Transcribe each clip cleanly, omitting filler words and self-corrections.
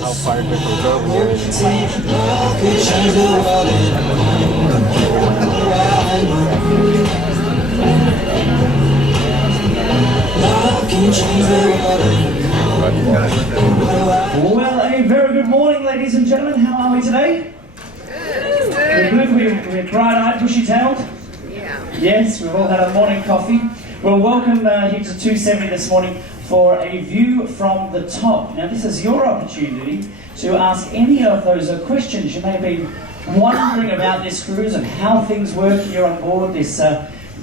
how far different go when you're Well, a very good morning, ladies and gentlemen. How are we today? Good. We're bright-eyed, bushy-tailed? Yeah. Yes, we've all had a morning coffee. Well, welcome here to 270 this morning for a view from the top. Now, this is your opportunity to ask any of those questions you may have been wondering about this cruise and how things work here on board this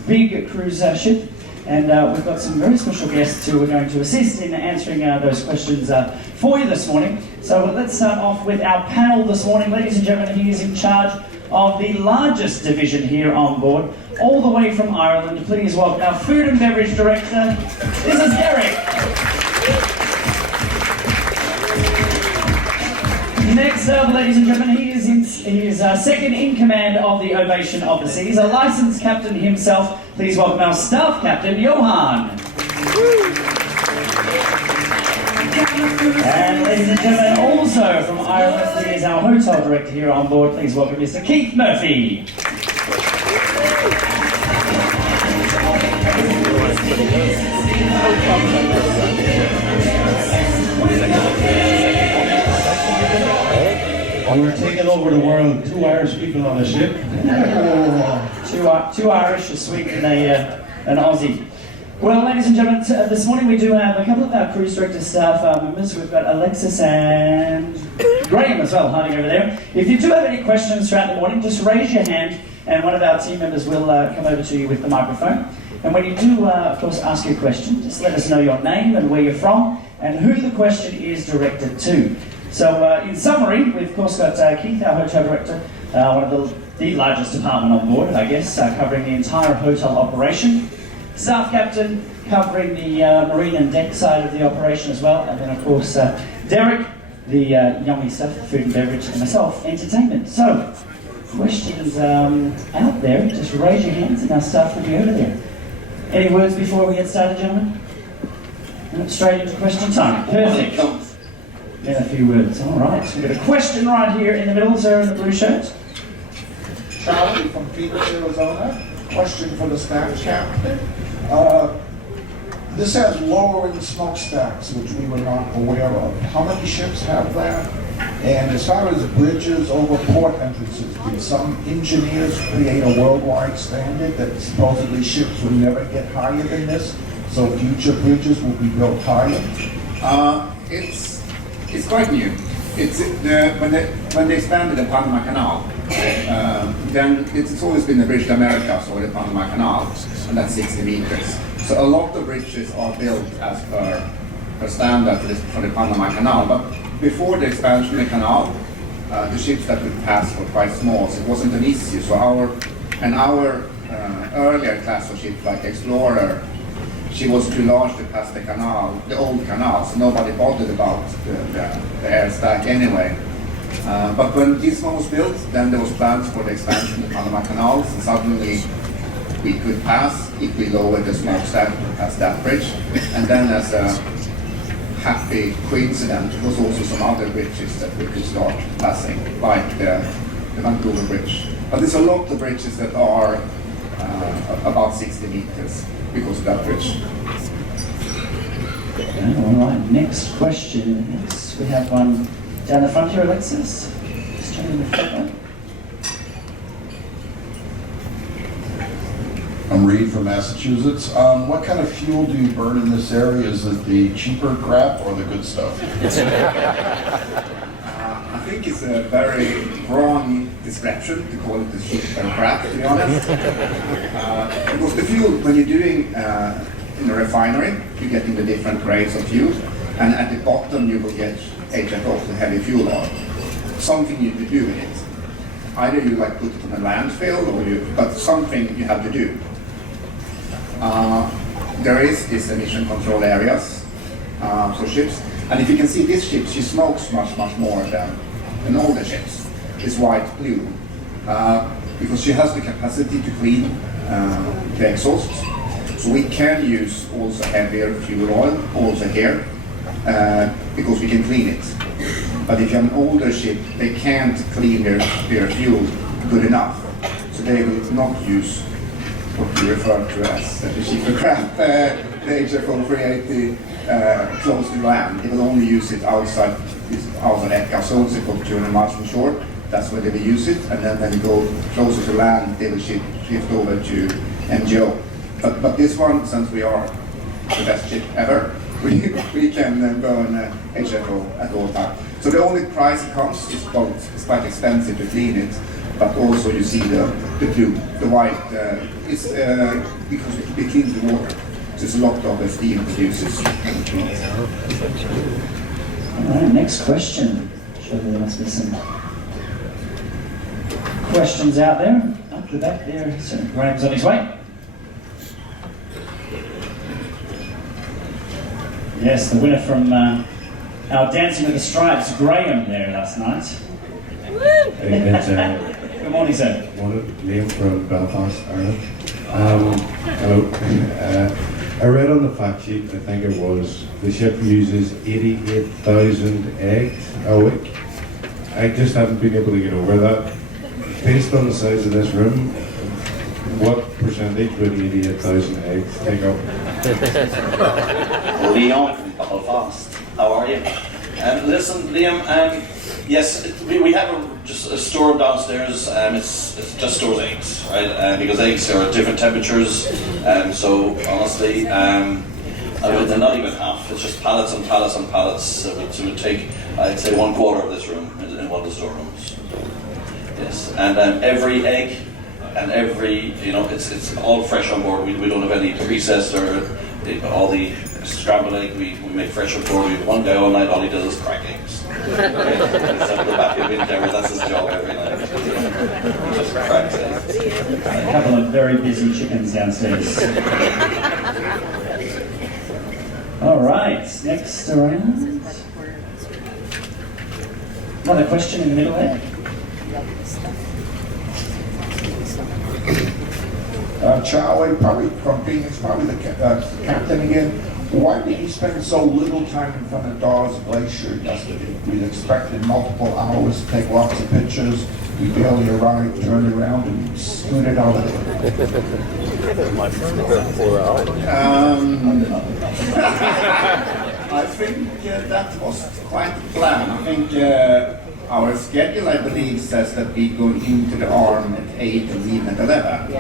big cruise ship. And we've got some very special guests who are going to assist in answering those questions for you this morning. So let's start off with our panel this morning. Ladies and gentlemen, he is in charge of the largest division here on board, all the way from Ireland. Please welcome our Food and Beverage Director. This is Derek. Next up, ladies and gentlemen, he is second in command of the Ovation of the Seas, a licensed captain himself. Please welcome our staff captain, Johann. And ladies and gentlemen, also from Ireland, he is our hotel director here on board. Please welcome Mr. Keith Murphy. We're taking over the world. 2 Irish people on a ship. Two Irish, a Swede, and an Aussie. Well, ladies and gentlemen, this morning we do have a couple of our cruise director staff members. We've got Alexis and Graham as well, hiding over there. If you do have any questions throughout the morning, just raise your hand and one of our team members will come over to you with the microphone. And when you do, of course, ask your question, just let us know your name and where you're from and who the question is directed to. So, in summary, we've of course got Keith, our hotel director, one of the largest department on board, I guess, covering the entire hotel operation. Staff captain covering the marine and deck side of the operation as well, and then of course Derek, the yummy stuff, food and beverage, and myself, entertainment. So, questions out there, just raise your hands and our staff will be over there. Any words before we get started, gentlemen? Straight into question time. Perfect. Then a few words. All right. So we've got a question right here in the middle, sir, in the blue shirt. Charlie from Phoenix, Arizona. Question for the staff captain. This has lowering smokestacks, which we were not aware of. How many ships have that? And as far as bridges over port entrances, did some engineers create a worldwide standard that supposedly ships will never get higher than this, so future bridges will be built higher? It's quite new. It's when they expanded the Panama Canal, then it's always been the Bridge to Americas or the Panama Canal, and that's 60 meters. So a lot of bridges are built as per standard for the Panama Canal. But before the expansion of the canal, the ships that would pass were quite small, so it wasn't an issue. So our earlier class of ships like Explorer, she was too large to pass the canal, the old canal, so nobody bothered about the air stack anyway. But when this one was built, then there was plans for the expansion of the Panama Canals, and suddenly we could pass if we lowered the smokestack as that bridge. And then as a happy coincidence, there was also some other bridges that we could start passing, like the Vancouver Bridge. But there's a lot of bridges that are about 60 meters. Because of that bridge. Okay, all right, next question. Yes, we have one down the front here, Alexis. Straight in the front. I'm Reed from Massachusetts. What kind of fuel do you burn in this area? Is it the cheaper crap or the good stuff? I think it's a very wrong description to call it the cheaper crap, to be honest. Because the fuel, when you're doing in a refinery, you're getting the different grades of fuel, and at the bottom you will get HFO, the heavy fuel oil. Something you do with it. Either you like put it in a landfill, but something you have to do. There is these emission control areas for ships, and if you can see this ship, she smokes much more than all the ships. It's white blue because she has the capacity to clean the exhaust. So we can use also heavier fuel oil also here because we can clean it. But if you have an older ship, they can't clean their fuel good enough. So they will not use what we refer to as the cheaper craft, the HFO 380 close to land. They will only use it outside Eka, so it's about 200 miles from shore. That's where they will use it, and then when they go closer to land, they will shift over to MGO. But this one, since we are the best ship ever, we can burn HFO at all times. So the only price it comes is it's quite expensive to clean it, but also you see the blue, the white, it's because it cleans the water. So there's a lot of steam produces. All right, next question. Surely there must be some questions out there. Up the back there, so Graham's on his way. Yes, the winner from our Dancing with the Stripes, Graham, there last night. Good morning, sir. Morning, Liam from Belfast, Ireland. Hello. I read on the fact sheet, I think it was, the ship uses 88,000 eggs a week. I just haven't been able to get over that. Based on the size of this room, what percentage would 88,000 eggs take up? Liam from Belfast, how are you? Listen, Liam, yes, we have just a store downstairs. It's just stores eggs, right? Because eggs are at different temperatures. So honestly, they're not even half. It's just pallets and pallets and pallets. So it would take, I'd say, 1/4 of this room in one of the storerooms. Yes, and every egg and every, it's all fresh on board. We don't have any recessed or all the scrambled egg we make fresh on board. We have one guy all night, all he does is crack eggs. He's up the back of Winterberry, that's his job every night. He just cracks eggs. A couple of very busy chickens downstairs. All right, next around. Another question in the middle there. Charlie, probably from Phoenix, probably the captain again. Why did you spend so little time in front of Dawes Glacier yesterday? We'd expected multiple hours to take lots of pictures. We barely arrived, turned around, and scooted out of there. I think that was quite the plan. I think our schedule, I believe, says that we go into the arm at 8 and leave at 11.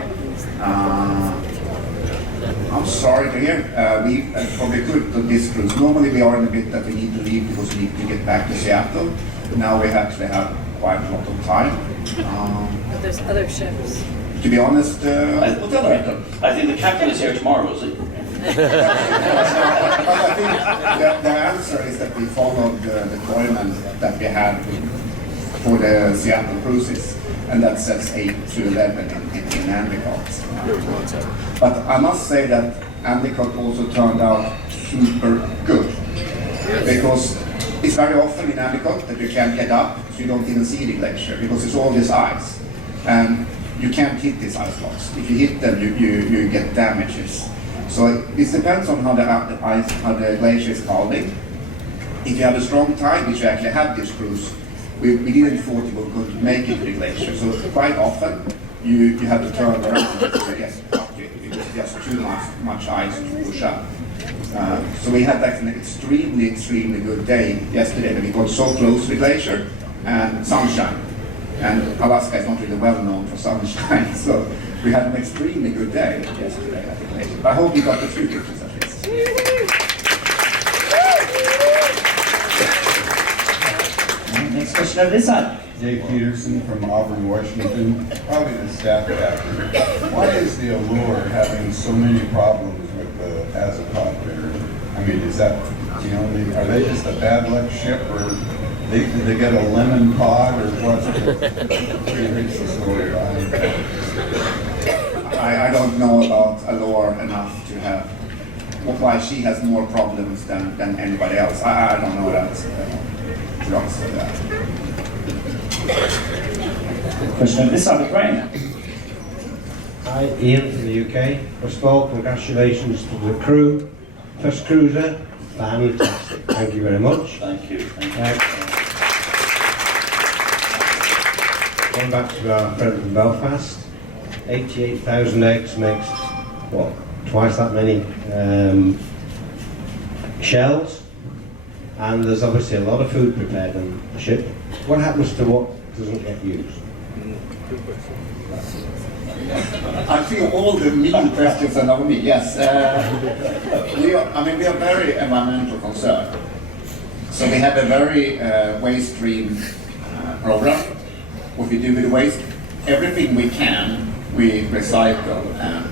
I'm sorry to hear. We probably could do this cruise. Normally we are in a bit that we need to leave because we need to get back to Seattle. Now we actually have quite a lot of time. But there's other ships. To be honest, I think the captain is here tomorrow, is he? but I think the answer is that we followed the deployment that we had for the Seattle cruises, and that says 8 to 11 in Endicott. But I must say that Endicott also turned out super good, because it's very often in Endicott that you can't get up, so you don't even see the glacier, because it's all this ice, and you can't hit these ice blocks. If you hit them, you get damages. So it depends on how the glacier is calming. If you have a strong tide, which we actually had this cruise, we didn't thought we were going to make it to the glacier. So quite often you have to turn around to get up to it because there's too much ice to push up. So we had like an extremely good day yesterday when we got so close to the glacier and sunshine. And Alaska is not really well known for sunshine, so we had an extremely good day yesterday at the glacier. But I hope you got a few pictures at least. Next question over this side. Dave Peterson from Auburn, Washington. Probably the staff captain. Why is the Allure having so many problems with the Azapod there? I mean, is that the only, are they just a bad luck ship, or did they get a lemon pod, or what's the story behind that? I don't know about Allure enough to have why she has more problems than anybody else. I don't know that. To be honest with that. Question over this side of Graham. Hi, Ian from the UK. First of all, congratulations to the crew. First cruiser, fantastic. Thank you very much. Thank you. Thank you. going back to our friend from Belfast, 88,000 eggs makes, what, twice that many shells, and there's obviously a lot of food prepared on the ship. What happens to what doesn't get used? I think all the mean questions are now me. Yes, we are very environmental concerned. So we have a very waste stream program. What we do with the waste, everything we can, we recycle and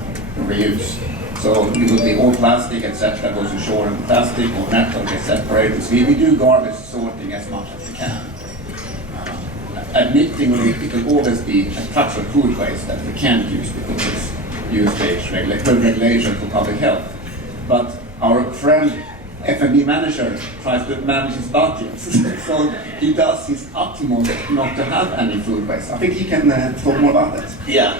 reuse. So it will be all plastic, etc. goes ashore, and plastic or metal gets separated. So we do garbage sorting as much as we can. Admittingly, it will always be a touch of food waste that we can't use because it's usage regulation for public health. But our friend F&B manager tries to manage his budget, so he does his utmost not to have any food waste. I think he can talk more about that. Yeah,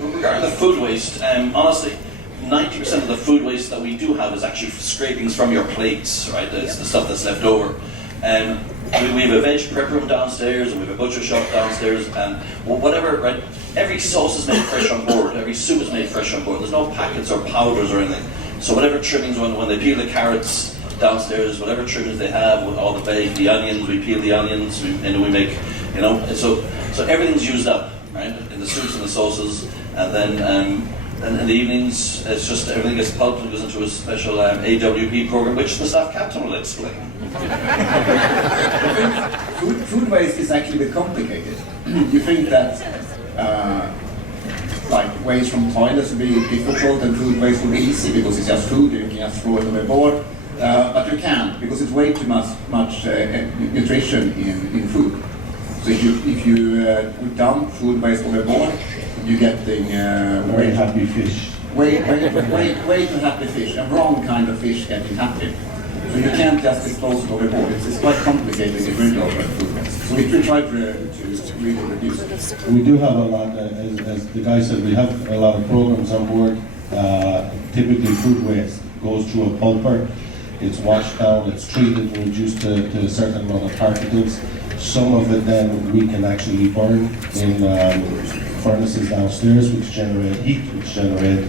regarding the food waste, honestly, 90% of the food waste that we do have is actually scrapings from your plates, right? It's the stuff that's left over. We have a veg prep room downstairs, and we have a butcher shop downstairs, and whatever, right? Every sauce is made fresh on board, every soup is made fresh on board. There's no packets or powders or anything. So whatever trimmings, when they peel the carrots downstairs, whatever trimmings they have, with all the veg, the onions, we peel the onions, and we make, so everything's used up, right? In the soups and the sauces, and then and in the evenings, it's just everything gets pulped and goes into a special AWP program, which the staff captain will explain. Food waste is actually a bit complicated. You think that like waste from toilets would be difficult and food waste would be easy because it's just food, you can just throw it overboard. But you can't, because it's way too much nutrition in food. So if you dump food waste overboard, you get the Very happy fish. way too happy fish, a wrong kind of fish getting happy. So you can't just dispose it overboard. It's quite complicated to get rid of food waste. So we try to really reduce it. We do have a lot, as the guy said, we have a lot of programs on board. Typically food waste goes through a pulper. It's washed down, it's treated and reduced to a certain amount of particles. Some of it then we can actually burn in furnaces downstairs, which generate heat, which generate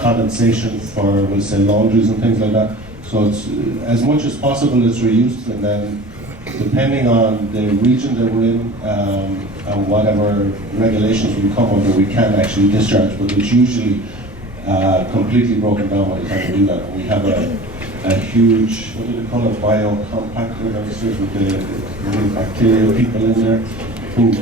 condensation for, we'll say, laundries and things like that. So it's as much as possible it's reused, and then depending on the region that we're in and whatever regulations we come under, we can actually discharge, but it's usually completely broken down by the time we do that. And we have a huge, what do they call it, biocompactor downstairs with the little bacterial people in there who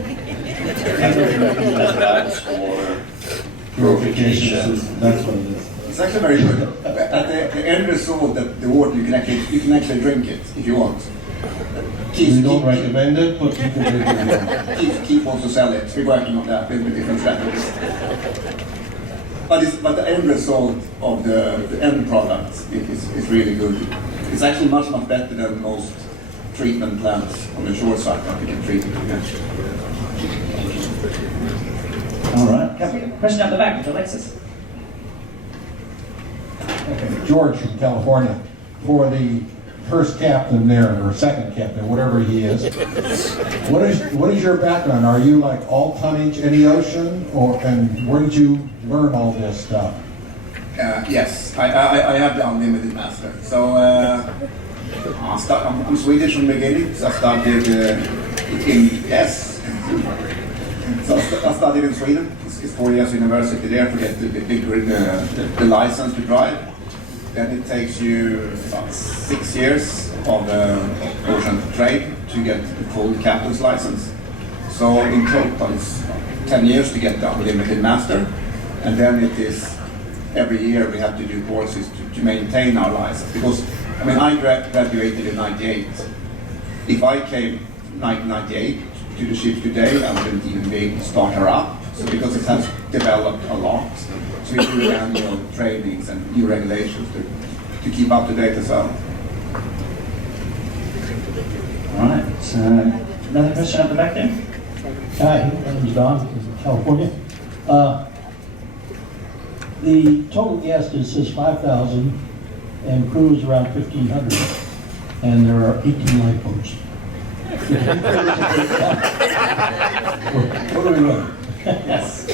or purification. That's what it is. It's actually very good. At the end result, the water you can actually drink it if you want. We don't recommend it, but you can drink it. Keep also sell it. We're working on that with different strategies. But the end result of the end product is really good. It's actually much better than most treatment plants on the shore side that we can treat it again. All right. Can we get a question up the back with Alexis? Okay, George from California. For the first captain there, or second captain, whatever he is, what is your background? Are you like all tonnage in the ocean, and where did you learn all this stuff? Yes, I have the unlimited master. So I'm Swedish from the beginning, so I started in S. So I studied in Sweden. It's 4 years university there to get the license to drive. Then it takes you about 6 years of ocean trade to get the full captain's license. So in total it's 10 years to get the unlimited master. And then it is every year we have to do courses to maintain our license. Because, I mean, I graduated in 98. If I came 1998 to the ship today, I wouldn't even be able to start her up. So because it has developed a lot. So we do annual trainings and new regulations to keep up to date as well. All right. Another question up the back there? Hi, my name is Don from California. The total guest says 5,000 and crew is around 1,500, and there are 18 lifeboats. What do we learn? Yes.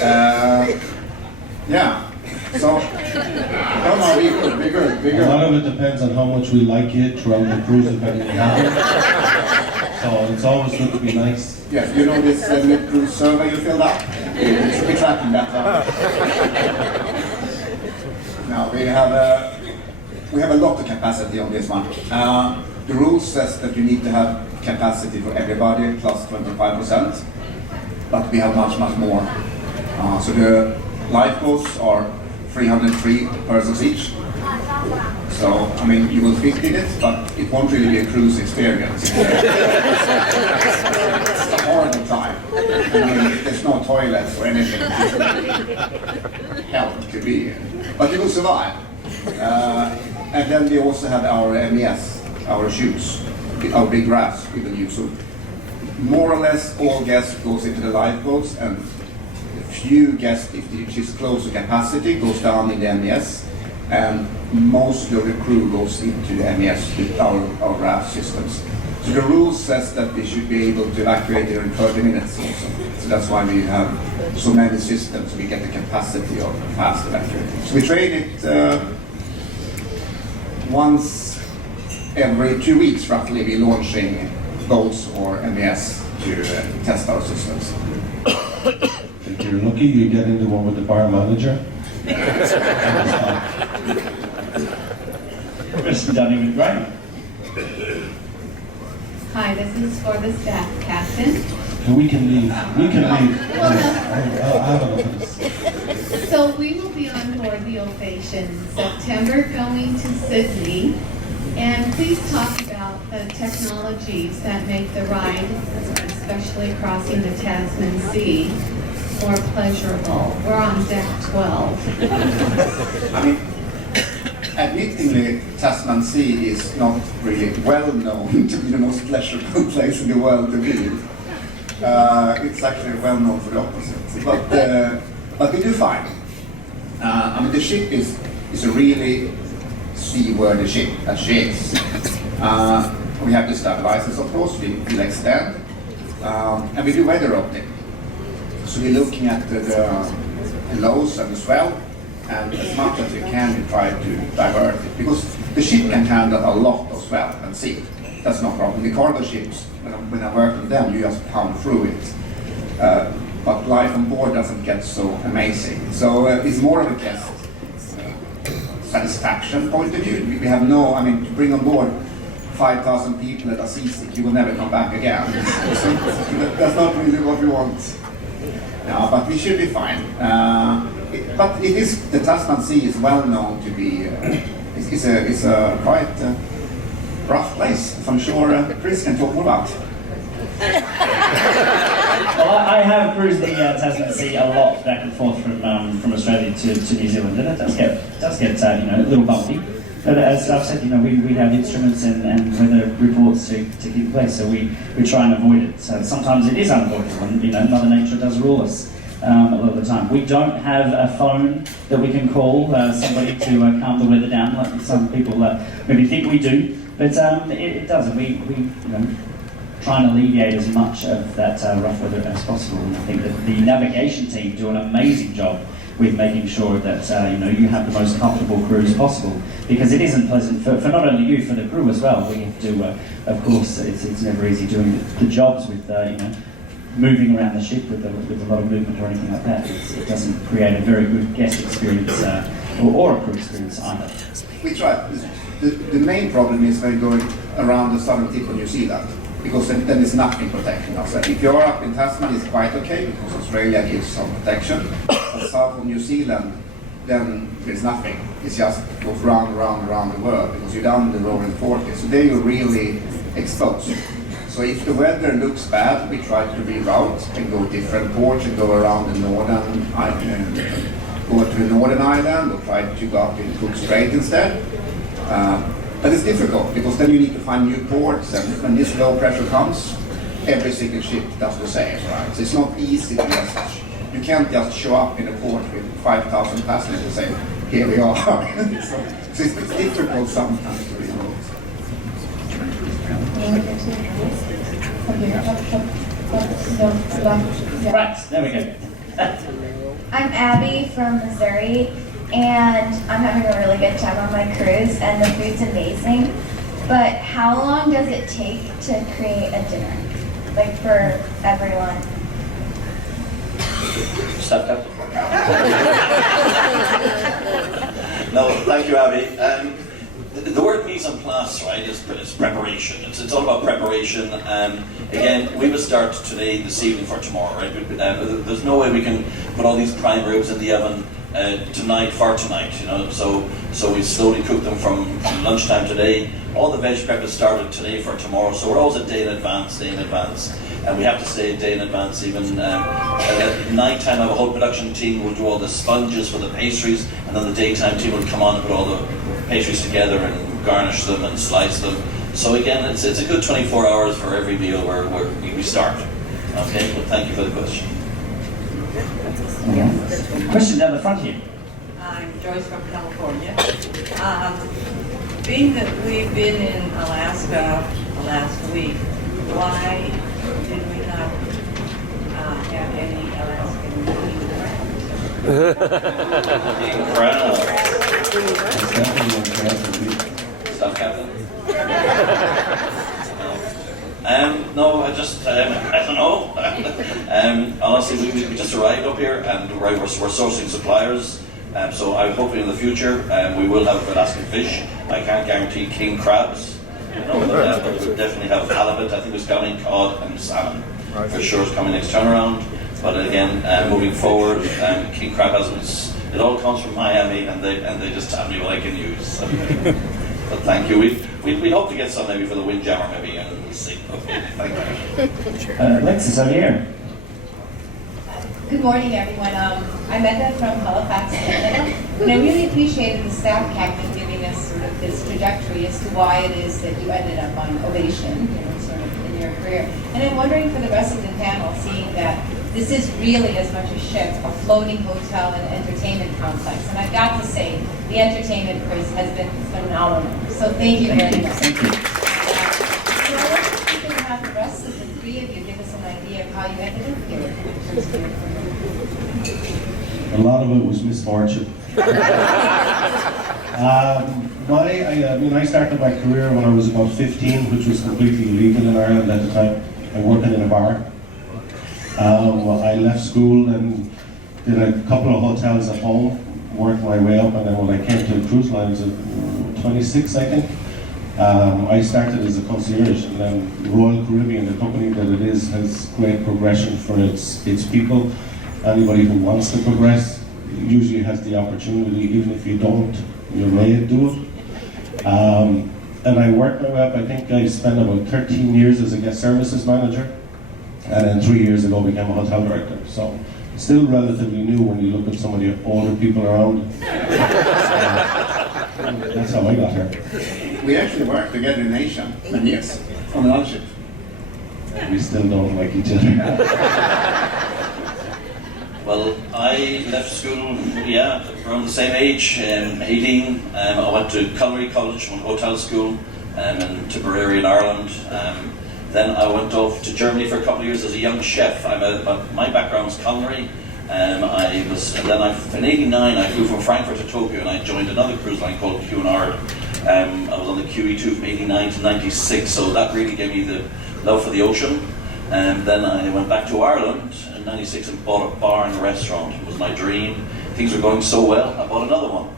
Yeah. So, no, be good. A lot of it depends on how much we like it throughout the cruise, if anything happens. So it's always good to be nice. Yes, you know this mid-cruise survey you filled out? You should be tracking that up. Now, we have a lot of capacity on this one. The rule says that you need to have capacity for everybody plus 25%, but we have much more. So the lifeboats are 303 persons each. So, I mean, you will fit in it, but it won't really be a cruise experience. It's a horrible time. I mean, there's no toilets or anything. Hell, it could be. But you will survive. And then we also have our MES, our shoes, our big rafts we will use. So more or less all guests goes into the lifeboats, and few guests, if it is close to capacity, goes down in the MES, and most of the crew goes into the MES with our raft systems. So the rule says that we should be able to evacuate here in 30 minutes also. So that's why we have so many systems, we get the capacity of fast evacuating. So we train it once every 2 weeks roughly, we're launching boats or MES to test our systems. If you're lucky, you get into one with the bar manager. It's done even great. Hi, this is for the staff captain. And we can leave. I have enough of this. So we will be on board the Ovation September going to Sydney. And please talk about the technologies that make the ride, especially crossing the Tasman Sea, more pleasurable. We're on deck 12. I mean, admittingly, Tasman Sea is not really well known to be the most pleasurable place in the world to be. It's actually well known for the opposite. But we do fine. I mean, the ship is a really seaworthy ship, as she is. We have the stabilizers, of course, we'll extend. And we do weather optic. So we're looking at the lows and the swell, and as much as we can, we try to divert it. Because the ship can handle a lot of swell and sea. That's no problem. The cargo ships, when I work with them, you just pound through it. But life on board doesn't get so amazing. So it's more of a guest satisfaction point of view. We have no, I mean, to bring on board 5,000 people that are seasick, you will never come back again. So that's not really what we want. No, but we should be fine. But it is, the Tasman Sea is well known to be, it's a quite rough place, if I'm sure Chris can talk more about. Well, I have cruised the Tasman Sea a lot back and forth from Australia to New Zealand, and it does get a little bumpy. But as I've said, we have instruments and weather reports to keep in place, so we try and avoid it. So sometimes it is unavoidable, and Mother Nature does rule us a lot of the time. We don't have a phone that we can call somebody to calm the weather down, like some people maybe think we do. But it doesn't. We try and alleviate as much of that rough weather as possible. And I think that the navigation team do an amazing job with making sure that you have the most comfortable cruise possible, because it isn't pleasant for not only you, for the crew as well. We have to, of course, it's never easy doing the jobs with moving around the ship with a lot of movement or anything like that. It doesn't create a very good guest experience or a crew experience either. We try. The main problem is when going around the southern tip of New Zealand, because then there's nothing protecting us. If you're up in Tasman, it's quite okay, because Australia gives some protection. But south of New Zealand, then there's nothing. It's just goes round the world, because you're down in the roaring 40s. So there you're really exposed. So if the weather looks bad, we try to reroute and go different ports and go around the northern island, go to the northern island, or try to go up in Cook Strait instead. But it's difficult, because then you need to find new ports, and when this low pressure comes, every single ship does the same, right? So it's not easy to just, you can't just show up in a port with 5,000 passengers and say, here we are. so it's difficult sometimes to reroute. Right, there we go. I'm Abby from Missouri, and I'm having a really good time on my cruise, and the food's amazing. But how long does it take to create a dinner, like for everyone? Stop that. No, thank you, Abby. The word mise en place, right, is preparation. It's all about preparation. Again, we will start today, this evening for tomorrow, right? There's no way we can put all these prime ribs in the oven tonight for tonight, you know. So we slowly cook them from lunchtime today. All the veg prep is started today for tomorrow. So we're always a day in advance. And we have to stay a day in advance even. At night time, I have a whole production team who will do all the sponges for the pastries, and then the daytime team will come on and put all the pastries together and garnish them and slice them. So again, it's a good 24 hours for every meal where we start. Okay, well, thank you for the question. Question down the front here. I'm Joyce from California. Being that we've been in Alaska last week, why did we not have any Alaskan Stop, Captain. No, I don't know. Honestly, we just arrived up here, and we're sourcing suppliers. So I'm hoping in the future we will have Alaskan fish. I can't guarantee king crabs, but we'll definitely have halibut. I think there's coming cod and salmon for sure is coming next turnaround. But again, moving forward, king crab it all comes from Miami, and they just tell me what I can use. So, but thank you. We hope to get some maybe for the windjammer maybe, and we'll see. Okay, thank you. Alexis, over here. Good morning, everyone. I'm Edna from Halifax, Canada, and I really appreciated the staff captain giving us sort of this trajectory as to why it is that you ended up on Ovation, sort of in your career. And I'm wondering for the rest of the panel, seeing that this is really as much a ship, a floating hotel and entertainment complex. And I've got to say, the entertainment quiz has been phenomenal. So thank you very much. Thank you. So I wonder if you can have the rest of the three of you give us an idea of how you ended up here. A lot of it was misfortune. I started my career when I was about 15, which was completely illegal in Ireland at the time. I worked in a bar. I left school and did a couple of hotels at home, worked my way up, and then when I came to cruise lines at 26, I think, I started as a concierge, and then Royal Caribbean, the company that it is, has great progression for its people. Anybody who wants to progress usually has the opportunity. Even if you don't, you may do it. And I worked my way up. I think I spent about 13 years as a guest services manager, and then 3 years ago became a hotel director. So still relatively new when you look at some of the older people around. That's how I got here. We actually worked together in Asia, and yes, on an ship. We still don't like each other. Well, I left school, around the same age, 18. I went to culinary college, went to hotel school in Tipperary in Ireland. Then I went off to Germany for a couple of years as a young chef. My background was culinary. In '89 I flew from Frankfurt to Tokyo, and I joined another cruise line called Cunard. I was on the QE2 from '89 to '96, so that really gave me the love for the ocean. And then I went back to Ireland in '96 and bought a bar and a restaurant. It was my dream. Things were going so well, I bought another one.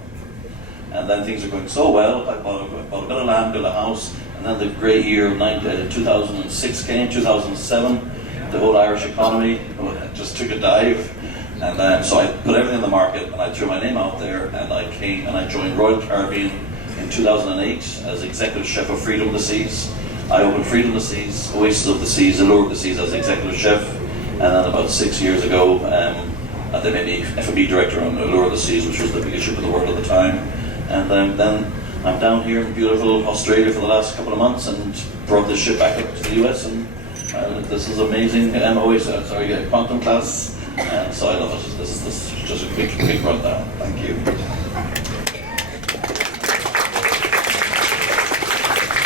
And then things were going so well, I bought a bit of land, built a house, and then the great year of 2006 came, 2007, the whole Irish economy just took a dive. And so I put everything in the market, and I threw my name out there, and I came and I joined Royal Caribbean in 2008 as executive chef of Freedom of the Seas. I opened Freedom of the Seas, Oasis of the Seas, Allure of the Seas as executive chef, and then about 6 years ago, they made me F&B director on Allure of the Seas, which was the biggest ship in the world at the time. And then I'm down here in beautiful Australia for the last couple of months, and brought this ship back up to the US, and this is amazing. Quantum class. So I love it. This is just a quick rundown. Thank you.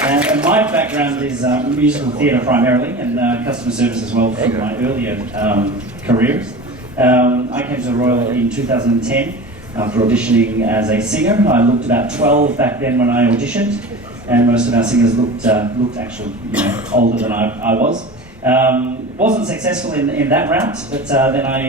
And my background is musical theatre primarily, and customer service as well from my earlier careers. I came to the Royal in 2010 after auditioning as a singer. I looked about 12 back then when I auditioned, and most of our singers looked actually older than I was. Wasn't successful in that route, but then I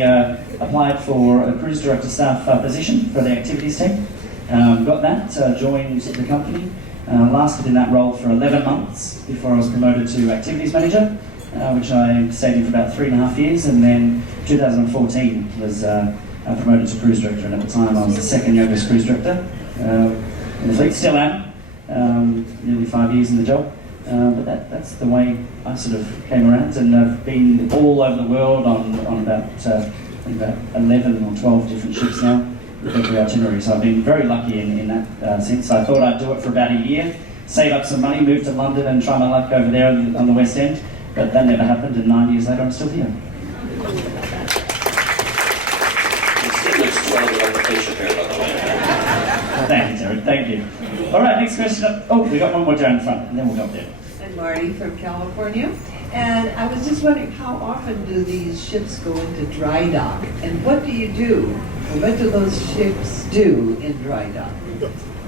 applied for a cruise director staff position for the activities team. Got that, joined the company, lasted in that role for 11 months before I was promoted to activities manager, which I stayed in for about 3.5 years, and then 2014 was promoted to cruise director, and at the time I was the second youngest cruise director in the fleet, still am, nearly 5 years in the job. But that's the way I sort of came around, and I've been all over the world on about 11 or 12 different ships now with every itinerary. So I've been very lucky in that sense. I thought I'd do it for about a year, save up some money, move to London and try my luck over there on the West End, but that never happened, and 9 years later I'm still here. It still looks 12 like the patient here, by the way. Thank you, Jared. Thank you. All right, next question up. Oh, we got one more down in front, and then we'll go up there. I'm Marty from California, and I was just wondering, how often do these ships go into dry dock, and what do you do? What do those ships do in dry dock?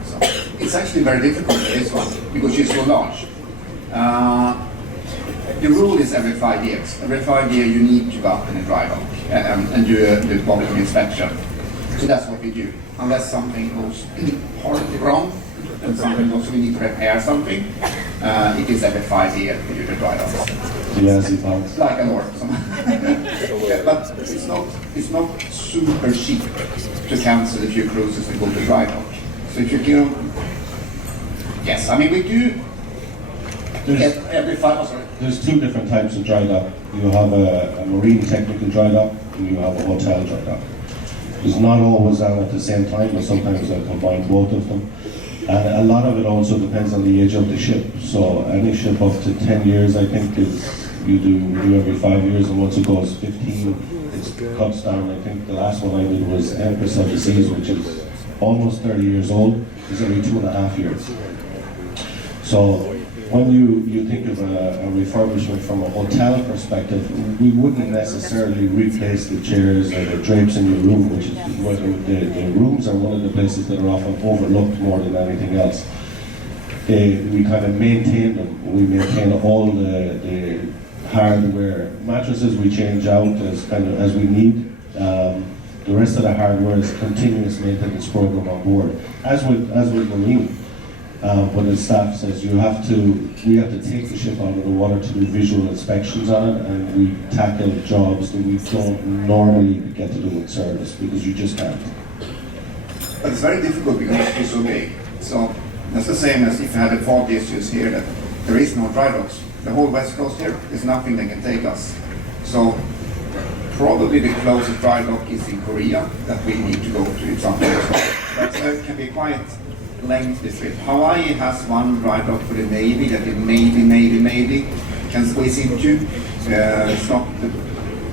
So it's actually very difficult for this one because it's so large. The rule is every 5 years. Every 5 years you need to go up in a dry dock and do a quality inspection. So that's what we do. Unless something goes horribly wrong and something goes, we need to repair something, it is every 5 years we do the dry dock. Yes, like an orc. But it's not super cheap to cancel a few cruises and go to dry dock. So if you go, yes, I mean we do every 5 years. There's two different types of dry dock. You have a marine technical dry dock, and you have a hotel dry dock. It's not always on at the same time, but sometimes I combine both of them. And a lot of it also depends on the age of the ship. So any ship up to 10 years, I think, is you do every 5 years, and once it goes 15, it cuts down. I think the last one I did was Empress of the Seas, which is almost 30 years old, is every 2.5 years. So when you think of a refurbishment from a hotel perspective, we wouldn't necessarily replace the chairs or the drapes in your room, which is the rooms are one of the places that are often overlooked more than anything else. We kind of maintain them. We maintain all the hardware. Mattresses we change out as we need. The rest of the hardware is continuous maintenance program on board, as with marine. But the staff says we have to take the ship out of the water to do visual inspections on it, and we tackle jobs that we don't normally get to do in service because you just can't. But it's very difficult because it's so big. So that's the same as if you had a fog issues here, that there is no dry docks. The whole west coast here is nothing that can take us. So probably the closest dry dock is in Korea that we need to go to something. But it can be quite lengthy trip. Hawaii has one dry dock for the Navy that it maybe can squeeze into. It's not the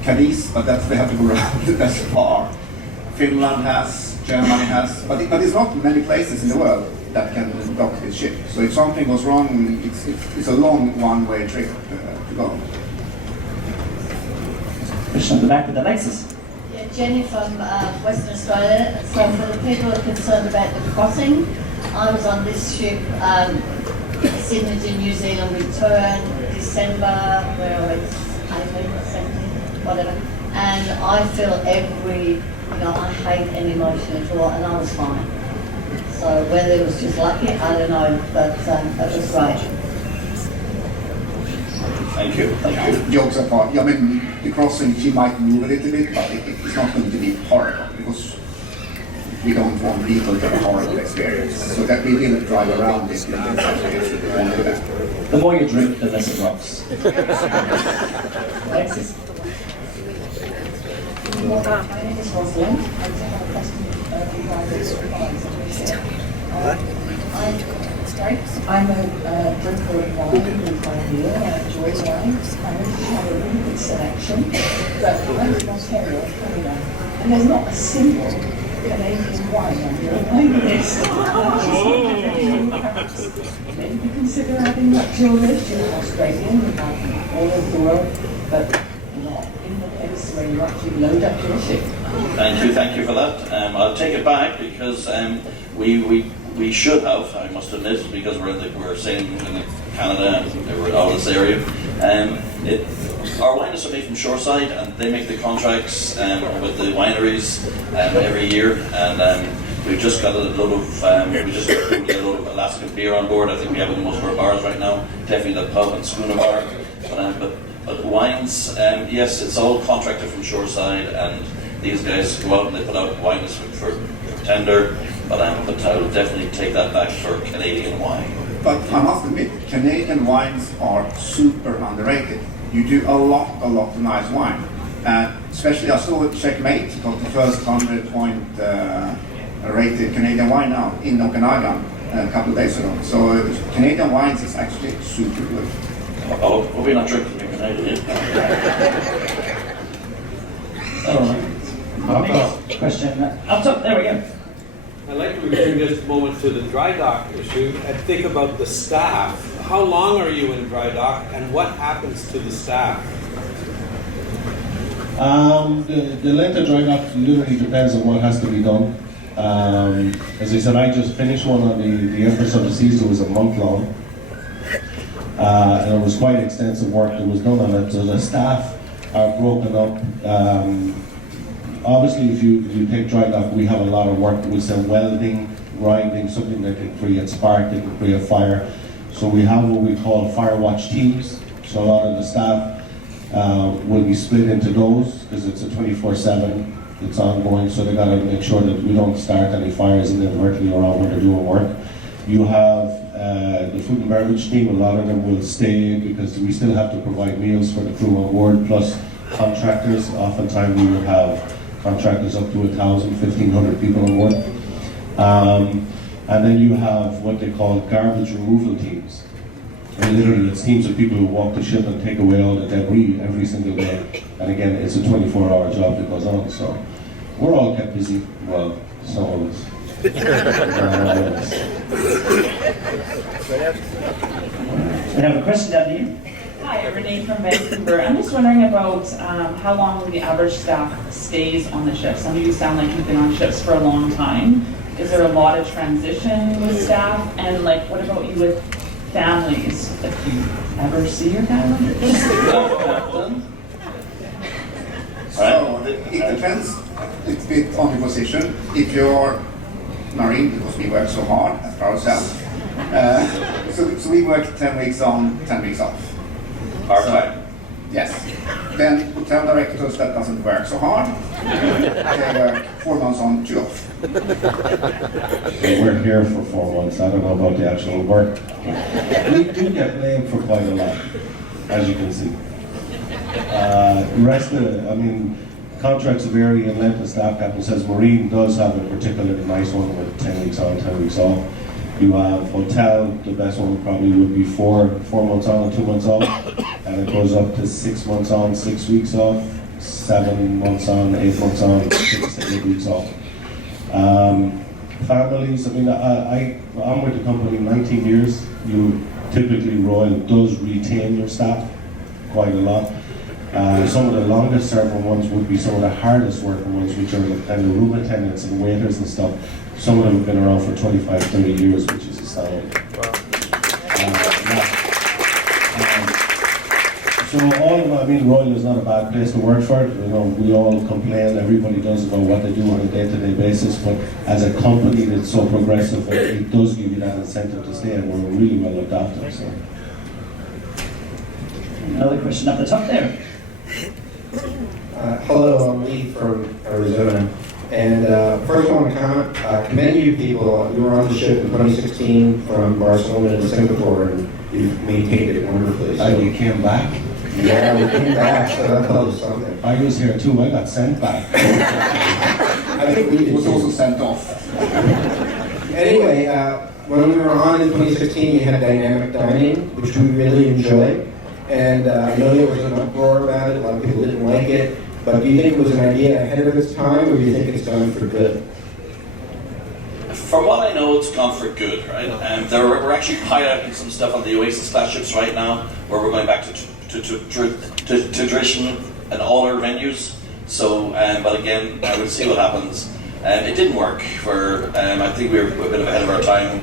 Cadiz, but we have to go around that's far. Finland has, Germany has, but it's not many places in the world that can dock this ship. So if something goes wrong, it's a long one-way trip to go. Question at the back with Alexis. Yeah, Jenny from Western Australia. So for the people who are concerned about the crossing, I was on this ship, Sydney to New Zealand return, December, where I was 18, 17, whatever. And I feel I hate any motion at all, and I was fine. So whether it was just lucky, I don't know, but it was great. Thank you. Jokes apart, I mean, the crossing, she might move a little bit, but it's not going to be horrible, because we don't want people to have a horrible experience. So that we will drive around this. The more you drink, the less it rocks. Alexis. My name is Rosalind. I have a question I'm a drinker of wine with my meal. I enjoy wine. I usually have a really good selection. But I'm from Ontario, Canada, and there's not a single Canadian wine on your wine list. Maybe consider adding that to your list. You're Australian, you have all over the world, but not in the place where you actually load up your ship. Thank you for that. I'll take it back because we should have, I must admit, because we're sailing in Canada and we're out of this area. Our wine is made from shoreside, and they make the contracts with the wineries every year. And we've just got a load of Alaskan beer on board. I think we have it in most of our bars right now. Definitely the pub and schooner bar. But wines, yes, it's all contracted from shoreside, and these guys go out and they put out wines for tender. But I will definitely take that back for Canadian wine. But I must admit, Canadian wines are super underrated. You do a lot of nice wine. Especially I saw Checkmate got the first 100-point rated Canadian wine now in Okanagan a couple of days ago. So Canadian wines is actually super good. Oh, we're not drinking in Canadian. Question up top, there we go. I'd like to bring this moment to the dry dock issue and think about the staff. How long are you in dry dock, and what happens to the staff? The length of dry dock literally depends on what has to be done. As I said, I just finished one on the Empress of the Seas. It was a month long. And it was quite extensive work that was done on it. So the staff are broken up. Obviously, if you take dry dock, we have a lot of work. We sell welding, grinding, something that can create spark, that can create fire. So we have what we call fire watch teams. So a lot of the staff will be split into those because it's a 24/7. It's ongoing, so they got to make sure that we don't start any fires inadvertently around when they're doing work. You have the food and beverage team. A lot of them will stay because we still have to provide meals for the crew on board, plus contractors. Oftentimes we will have contractors up to 1,000, 1,500 people on board. And then you have what they call garbage removal teams. And literally it's teams of people who walk the ship and take away all the debris every single day. And again, it's a 24-hour job that goes on. So we're all kept busy. Well, some of us. We have a question down here. Hi, Renee from Vancouver. I'm just wondering about how long the average staff stays on the ship. Some of you sound like you've been on ships for a long time. Is there a lot of transition with staff? And what about you with families? Do you ever see your family? So it depends a bit on the position. If you're marine, because we work so hard for ourselves, so we work 10 weeks on, 10 weeks off. Part-time? Yes. Then hotel directors that doesn't work so hard, they work 4 months on, 2 off. We're here for 4 months. I don't know about the actual work. We do get blamed for quite a lot, as you can see. Contracts vary in length. The staff captain says Marine does have a particularly nice one with 10 weeks on, 10 weeks off. You have hotel, the best one probably would be 4 months on and 2 months off. And it goes up to 6 months on, 6 weeks off, 7 months on, 8 months on, 6 to 8 weeks off. Families, I'm with the company 19 years. Typically Royal does retain your staff quite a lot. Some of the longest serving ones would be some of the hardest working ones, which are the room attendants and waiters and stuff. Some of them have been around for 25, 30 years, which is astounding. So Royal is not a bad place to work for. We all complain, everybody does about what they do on a day-to-day basis, but as a company that's so progressive, it does give you that incentive to stay, and we're really well looked after. So. Another question up the top there. Hello, I'm Lee from Arizona. And first I want to commend you people. You were on the ship in 2016 from Barcelona to Singapore, and you've maintained it wonderfully. So. You came back? Yeah, we came back, so that tells us something. I was here too. I got sent back. I think we was also sent off. Anyway, when we were on in 2016, you had dynamic dining, which we really enjoyed. And I know there was an uproar about it. A lot of people didn't like it. But do you think it was an idea ahead of its time, or do you think it's done for good? from what I know, it's gone for good, right? We're actually piloting some stuff on the Oasis class ships right now, where we're going back to tradition and all our venues. So, but again, we'll see what happens. It didn't work. I think we were a bit ahead of our time.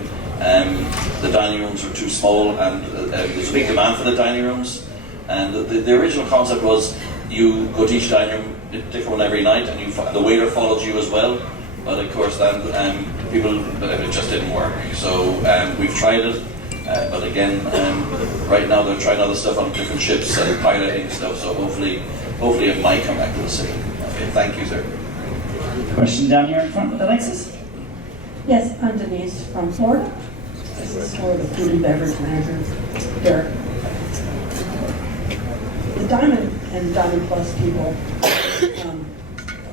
The dining rooms were too small, and there's a big demand for the dining rooms. And the original concept was you go to each dining room, different one every night, and the waiter follows you as well. But of course, then it just didn't work. So we've tried it, but again, right now they're trying other stuff on different ships and piloting stuff. So hopefully it might come back to the city. Okay, thank you, sir. Question down here in front with Alexis. Yes, I'm Denise from Florida. This is for the food and beverage manager, Derek. The Diamond and Diamond Plus people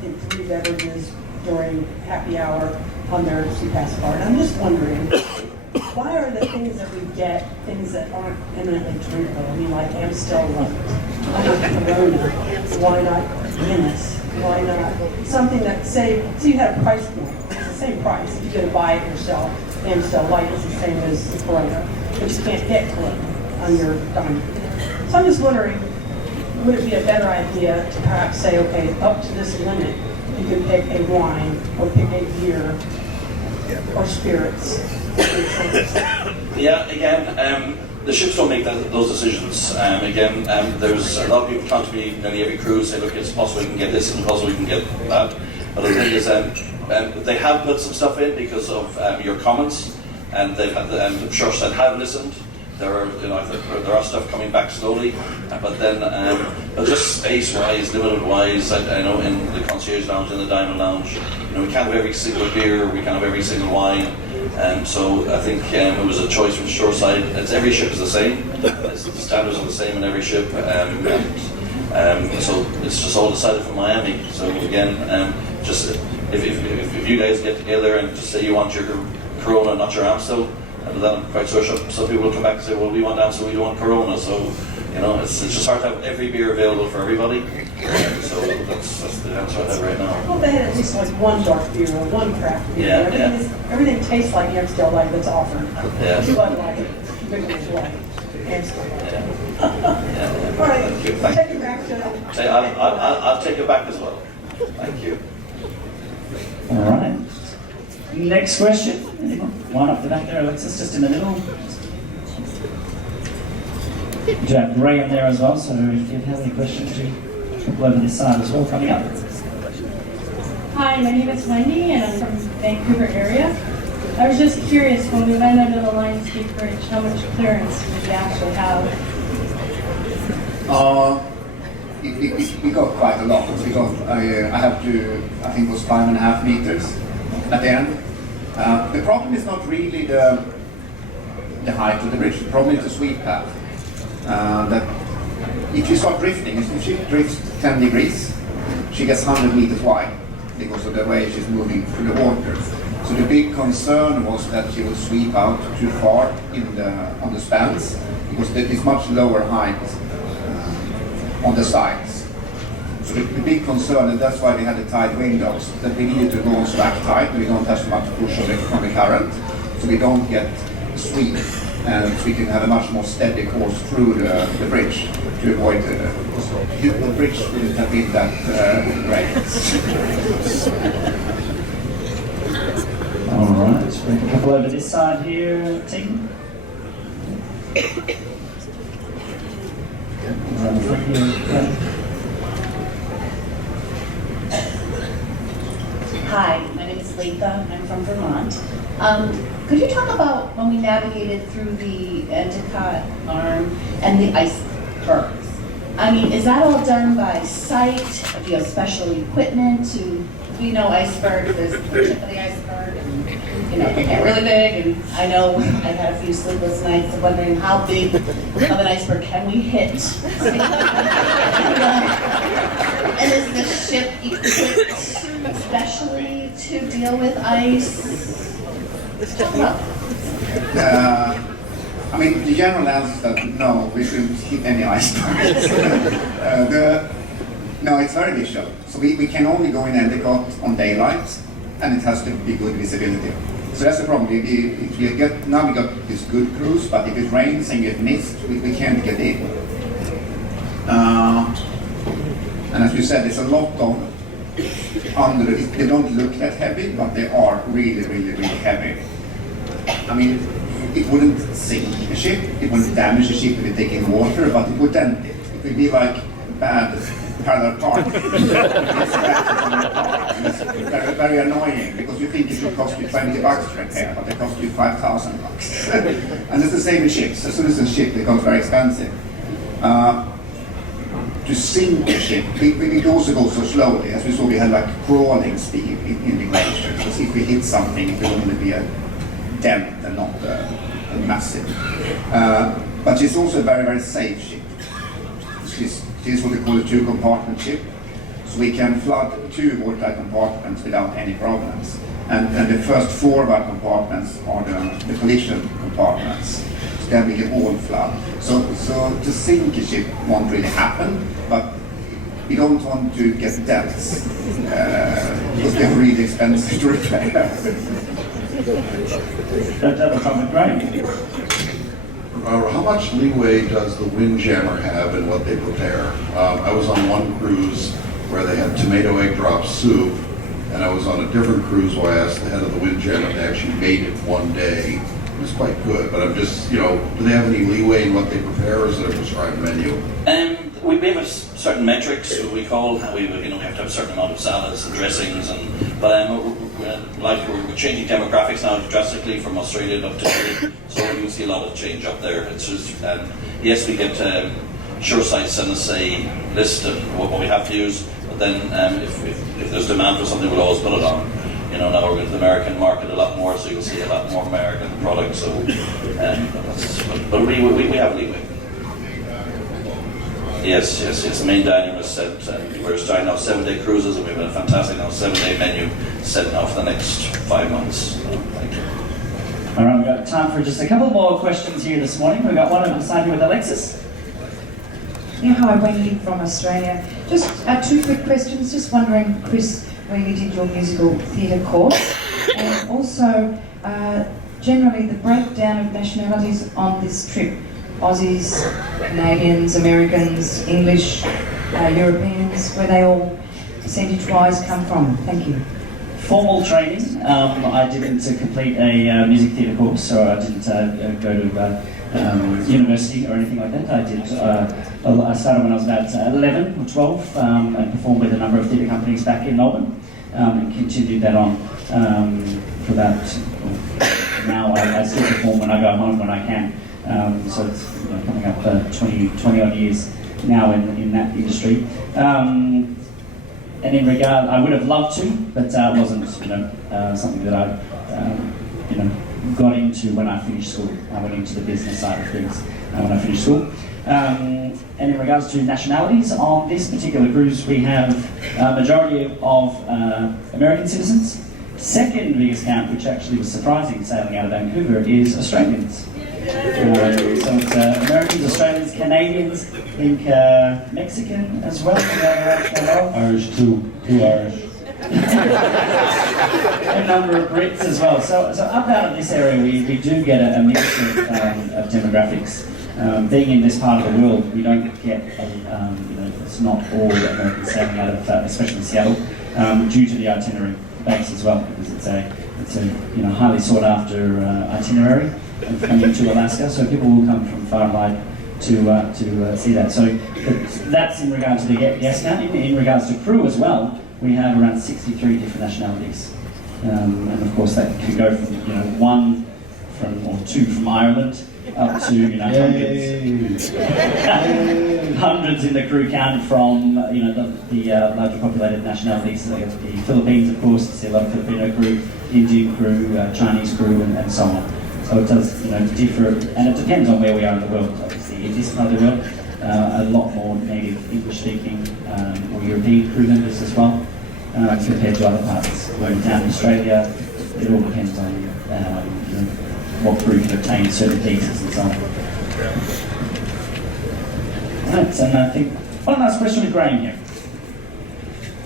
get free beverages during happy hour on their CPAS card. I'm just wondering, why are the things that we get things that aren't eminently drinkable? I mean, like Amstel Light, Corona, why not Guinness? Why not something that, say you had a price point, it's the same price. If you're going to buy it yourself, Amstel Light is the same as the Corona, but you can't get Corona on your Diamond. So I'm just wondering, would it be a better idea to perhaps say, okay, up to this limit, you can pick a wine or pick a beer or spirits? Yeah, again, the ships don't make those decisions. There's a lot of people come to me nearly every cruise say, look, it's possible we can get this and possible we can get that. But the thing is, they have put some stuff in because of your comments, and they've had the church that have listened. There are stuff coming back slowly, but then just space-wise, limited-wise, I know in the concierge lounge, in the Diamond Lounge, we can't have every single beer, we can't have every single wine. So I think it was a choice from shoreside. Every ship is the same. The standards are the same in every ship, so it's just all decided from Miami. So again, just if you guys get together and just say you want your Corona, not your Amstel, and then I'm quite sure some people will come back and say, well, we want Amstel, we don't want Corona. So it's just hard to have every beer available for everybody. So that's the answer I have right now. Well, they had at least like one dark beer or one craft beer. Everything tastes like Amstel Light that's offered. Yeah. Bud Light, Beverage Light, Amstel Light. All right, take it back to... I'll take it back as well. Thank you. All right. Next question. Anyone? One up the back there, Alexis, just in the middle. We do have Graham there as well, so if you have any questions, you can go over this side as well coming up. Hi, my name is Wendy, and I'm from Vancouver area. I was just curious, when we went under the Lionsgate Bridge, how much clearance did we actually have? We got quite a lot. We got, I think it was 5.5 meters at the end. The problem is not really the height of the bridge. The problem is the sweep path. That if you start drifting, if she drifts 10 degrees, she gets 100 meters wide because of the way she's moving through the water. So the big concern was that she would sweep out too far on the spans because there is much lower height on the sides. So the big concern, and that's why we had the tide windows, that we needed to go on slack tide, we don't have so much push from the current, so we don't get sweep, and so we can have a much more steady course through the bridge to avoid the bridge didn't have been that great. All right, bring a couple over this side here, team. Hi, my name is Letha. I'm from Vermont. Could you talk about when we navigated through the Endicott Arm and the icebergs? I mean, is that all done by sight? Do you have special equipment to, icebergs, there's the tip of the iceberg, and, they get really big, and I know I've had a few sleepless nights of wondering how big of an iceberg can we hit? And is the ship equipped especially to deal with ice? The general answer is that no, we shouldn't hit any icebergs. No, it's very visual. So we can only go in Endicott on daylight, and it has to be good visibility. So that's the problem. If you get, now we got this good cruise, but if it rains and get mist, we can't get in. And as you said, there's a lot of under. They don't look that heavy, but they are really, really, really heavy. I mean, it wouldn't sink a ship, it wouldn't damage a ship if you take in water, but it would dent it. It would be like bad parallel park. It's very, very annoying because you think it should cost you $20 to repair, but it costs you $5,000. And it's the same with ships. As soon as a ship becomes very expensive. To sink a ship, we also go so slowly. As we saw, we had like crawling speed in the glacier, because if we hit something, it will only be a dent and not massive. But she's also a very, very safe ship. She's what we call a 2-compartment ship. So we can flood 2 watertight compartments without any problems. And the first 4 of our compartments are the collision compartments. So then we can all flood. So to sink a ship won't really happen, but we don't want to get dents. Because they're really expensive to repair. Don't have a problem, great. How much leeway does the Windjammer have in what they prepare? I was on one cruise where they had tomato egg drop soup, and I was on a different cruise where I asked the head of the Windjammer, they actually made it one day. It was quite good, but I'm just, do they have any leeway in what they prepare, or is it a prescribed menu? We have certain metrics we call. We have to have a certain amount of salads and dressings, but we're changing demographics now drastically from Australia up to Chile, so you see a lot of change up there. It's just yes, we get Shoreside send us a list of what we have to use, but then if there's demand for something, we'll always put it on. Now we're going to the American market a lot more, so you'll see a lot more American products. So, but we have leeway. Yes. The main dining was set. We're starting now 7-day cruises, and we have a fantastic 7-day menu set now for the next 5 months. Thank you. All right, we've got time for just a couple more questions here this morning. We've got one over beside you with Alexis. Yeah, hi, Wendy from Australia. Just 2 quick questions. Just wondering, Chris, where you did your musical theatre course, and also generally the breakdown of nationalities on this trip. Aussies, Canadians, Americans, English, Europeans, where they all percentage-wise come from. Thank you. Formal training. I didn't complete a music theatre course, so I didn't go to university or anything like that. I started when I was about 11 or 12 and performed with a number of theatre companies back in Melbourne, and continued that on for about, now I still perform when I go home when I can. So it's coming up 20 odd years now in that industry. And in regard, I would have loved to, but it wasn't something that I got into when I finished school. I went into the business side of things when I finished school. And in regards to nationalities, on this particular cruise we have a majority of American citizens. Second biggest count, which actually was surprising sailing out of Vancouver, is Australians. So it's Americans, Australians, Canadians, I think Mexican as well. Irish too, 2 Irish. A number of Brits as well. So up out of this area we do get a mix of demographics. Being in this part of the world, we don't get, it's not all Americans sailing out of, especially Seattle, due to the itinerary base as well, because it's a highly sought after itinerary coming to Alaska. So people will come from far and wide to see that. So that's in regards to the guest count. In regards to crew as well, we have around 63 different nationalities, and of course that could go from 1 or 2 from Ireland up to hundreds in the crew count from the larger populated nationalities. So the Philippines, of course, you see a lot of Filipino crew, Indian crew, Chinese crew, and so on. So it does differ, and it depends on where we are in the world. Obviously, in this part of the world, a lot more native English-speaking or European crew members as well, compared to other parts. Where down in Australia, it all depends on what crew can obtain certain visas and so on. Right, and I think one last question with Graham here.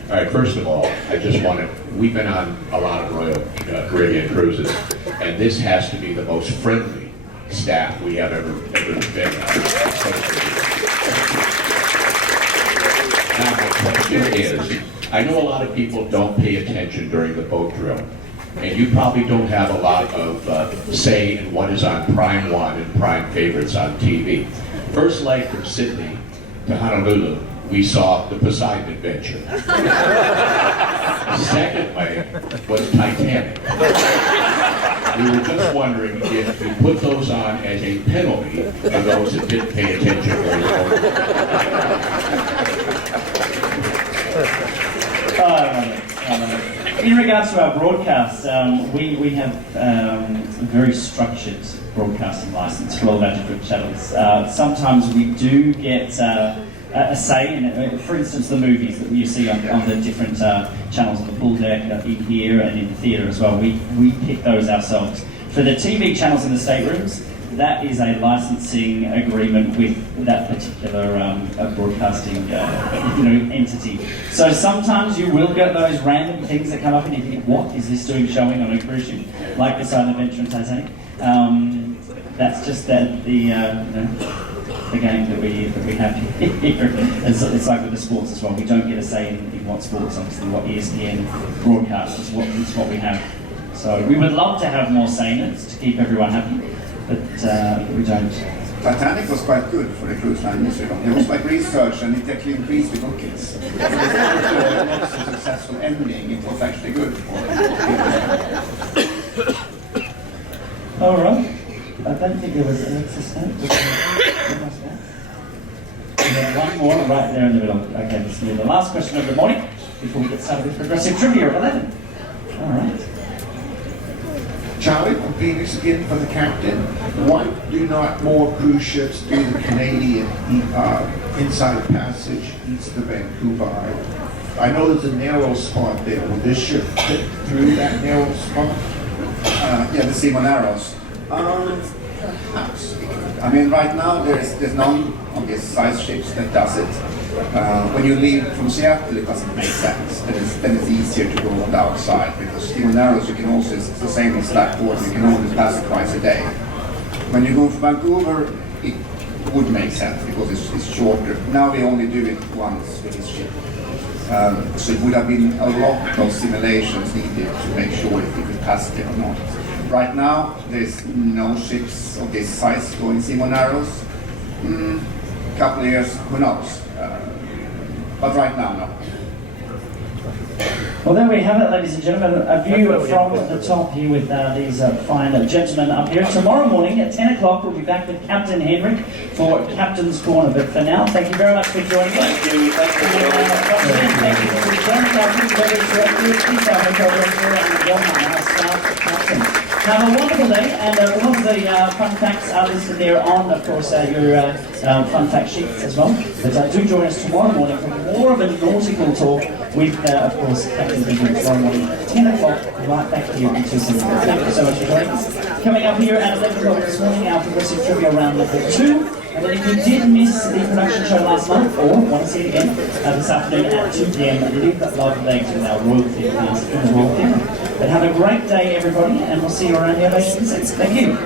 All right, first of all, I just want to, we've been on a lot of Royal Caribbean cruises, and this has to be the most friendly staff we have ever been on. Now, my question is, I know a lot of people don't pay attention during the boat drill, and you probably don't have a lot of say in what is on Prime 1 and Prime Favorites on TV. First leg from Sydney to Honolulu, we saw the Poseidon Adventure. Second leg was Titanic. We were just wondering if you put those on as a penalty for those that didn't pay attention during the boat. In regards to our broadcast, we have a very structured broadcasting license for all of our different channels. Sometimes we do get a say in, for instance, the movies that you see on the different channels on the pool deck, in here and in the theatre as well. We pick those ourselves. For the TV channels in the staterooms, that is a licensing agreement with that particular broadcasting entity. So sometimes you will get those random things that come up and you think, what is this doing showing on a cruise ship? Like the Poseidon Adventure and Titanic. That's just the game that we have here. It's like with the sports as well. We don't get a say in what sports, obviously, what ESPN broadcasts is what we have. So we would love to have more say in it to keep everyone happy, but we don't. Titanic was quite good for the cruise line industry. There was like research and it actually increased the bookings. It was a successful ending, it was actually good for it. All right. I don't think there was an assistant. One more right there in the middle. Okay, this will be the last question of the morning before we get started with progressive trivia at 11. All right. Charlie from Phoenix again for the captain. Why do not more cruise ships do the Canadian inside passage east of Vancouver Island? I know there's a narrow spot there. Will this ship fit through that narrow spot? Yeah, the Seaman Arrows. Perhaps. I mean, right now there's none of these size ships that does it. When you leave from Seattle, it doesn't make sense. Then it's easier to go on the outside because Seaman Arrows, you can also, it's the same as Blackboard, you can only pass it twice a day. When you go from Vancouver, it would make sense because it's shorter. Now we only do it once with this ship. So it would have been a lot of simulations needed to make sure if we could pass it or not. Right now, there's no ships of this size going Seaman Arrows. Couple of years, who knows? But right now, no. Well, there we have it, ladies and gentlemen. A view from the top here with these fine gentlemen up here. Tomorrow morning at 10 o'clock, we'll be back with Captain Henrik for Captain's Corner. But for now, thank you very much for joining us. Thank you. Thank you. Thank you for returning to our Beverage director, our hotel director, and Johann, our staff captain. Have a wonderful day, and all of the fun facts are listed there on, of course, your fun fact sheets as well. But do join us tomorrow morning for more of a nautical talk with, of course, Captain Beverage tomorrow morning at 10 o'clock, right back here in 2 Thank you so much for joining us. Coming up here at 11 o'clock this morning, our progressive trivia round level 2. And then if you did miss the production show last month, or want to see it again, this afternoon at 2 p.m, Live That Love Legs with our Royal Theatre in the Royal Theatre. But have a great day, everybody, and we'll see you around here later. Thank you.